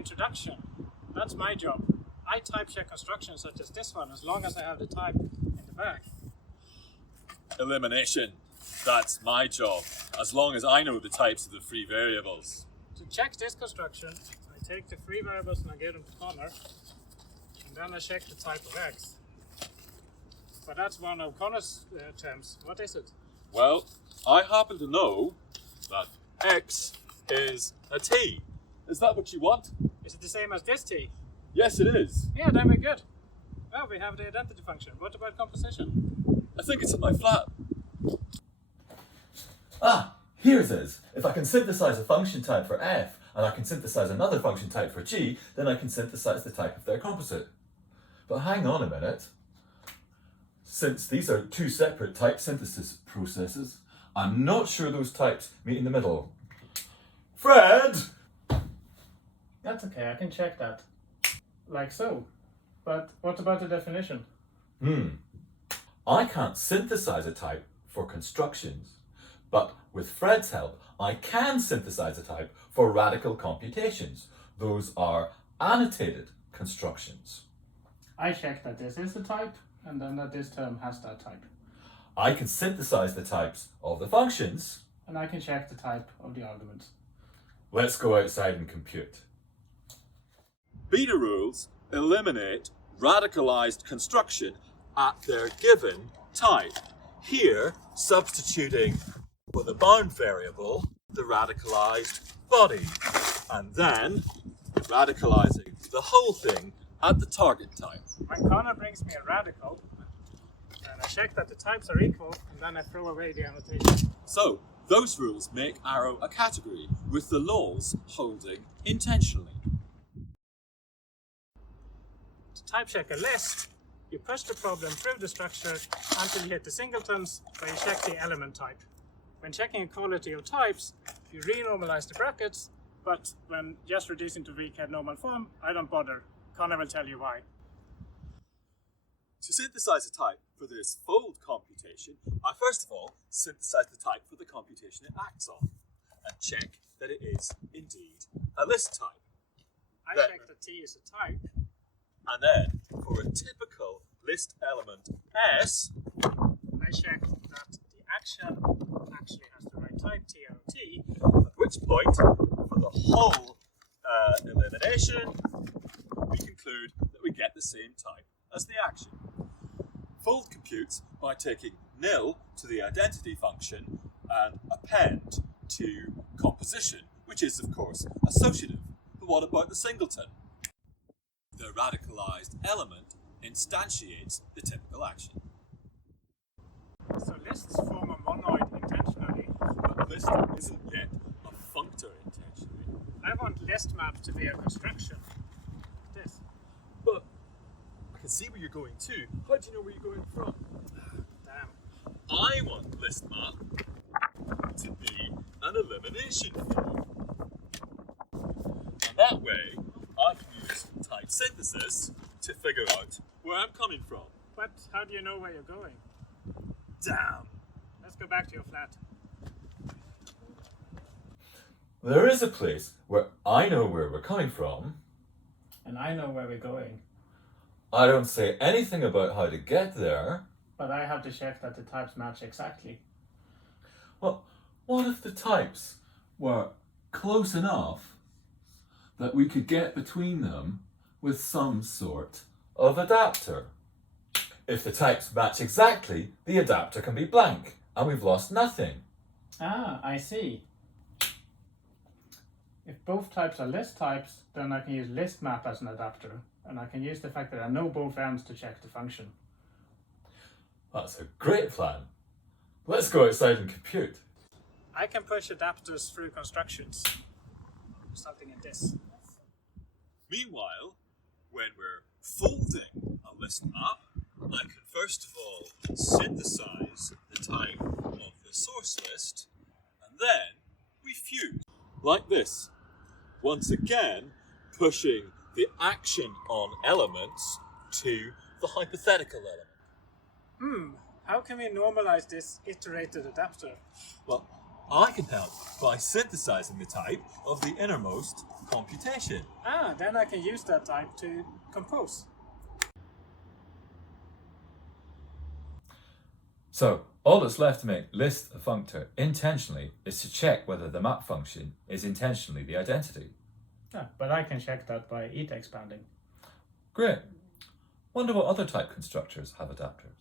introduction. That's my job. I type check constructions such as this one as long as I have the type in the back. Elimination. That's my job, as long as I know the types of the free variables. To check this construction, I take the free variables and I give them to Connor, and then I check the type of X. But that's one of Connor's terms. What is it? Well, I happen to know that X is a T. Is that what you want? Is it the same as this T? Yes, it is. Yeah, then we're good. Well, we have the identity function. What about composition? I think it's in my flat. Ah, here it is. If I can synthesize a function type for f, and I can synthesize another function type for g, then I can synthesize the type of their composite. But hang on a minute. Since these are two separate type synthesis processes, I'm not sure those types meet in the middle. Fred! That's okay, I can check that. Like so. But what about the definition? I can't synthesize a type for constructions, but with Fred's help, I can synthesize a type for radical computations. Those are annotated constructions. I check that this is the type, and then that this term has that type. I can synthesize the types of the functions. And I can check the type of the arguments. Let's go outside and compute. Beta rules eliminate radicalized construction at their given type. Here, substituting for the bound variable, the radicalized body, and then radicalizing the whole thing at the target type. When Connor brings me a radical, and I check that the types are equal, and then I throw away the annotation. So, those rules make arrow a category, with the laws holding intentionally. To type check a list, you push the problem through the structure until you hit the singletons, where you check the element type. When checking equality of types, you renormalize the brackets, but when just reducing to weak head normal form, I don't bother. Connor will tell you why. To synthesize a type for this fold computation, I first of all synthesize the type for the computation it acts on, and check that it is indeed a list type. I Then- check that T is a type. And then, for a typical list element S, I check that the action actually has the right type, T or T. at which point, for the whole elimination, we conclude that we get the same type as the action. Fold computes by taking nil to the identity function and append to composition, which is, of course, associative. But what about the singleton? The radicalized element instantiates the typical action. So lists form a monoid intentionally. But list isn't yet a functor intentionally. I want list map to be a construction. This. But I can see where you're going to. How do you know where you're going from? Damn. I want list map to be an elimination form. And that way, I can use type synthesis to figure out where I'm coming from. But how do you know where you're going? Damn! Let's go back to your flat. There is a place where I know where we're coming from. And I know where we're going. I don't say anything about how to get there. But I have to check that the types match exactly. Well, what if the types were close enough that we could get between them with some sort of adapter? If the types match exactly, the adapter can be blank, and we've lost nothing. Ah, I see. If both types are list types, then I can use list map as an adapter, and I can use the fact that I know both ends to check the function. That's a great plan. Let's go outside and compute. I can push adapters through constructions, resulting in this. Meanwhile, when we're folding a list map, I can first of all synthesize the type of the source list, and then we fuse, like this. Once again, pushing the action on elements to the hypothetical element. How can we normalize this iterated adapter? Well, I can help by synthesizing the type of the innermost computation. Then I can use that type to compose. So all that's left to make list a functor intentionally is to check whether the map function is intentionally the identity. But I can check that by eta expanding. Great. Wonder what other type constructors have adapters.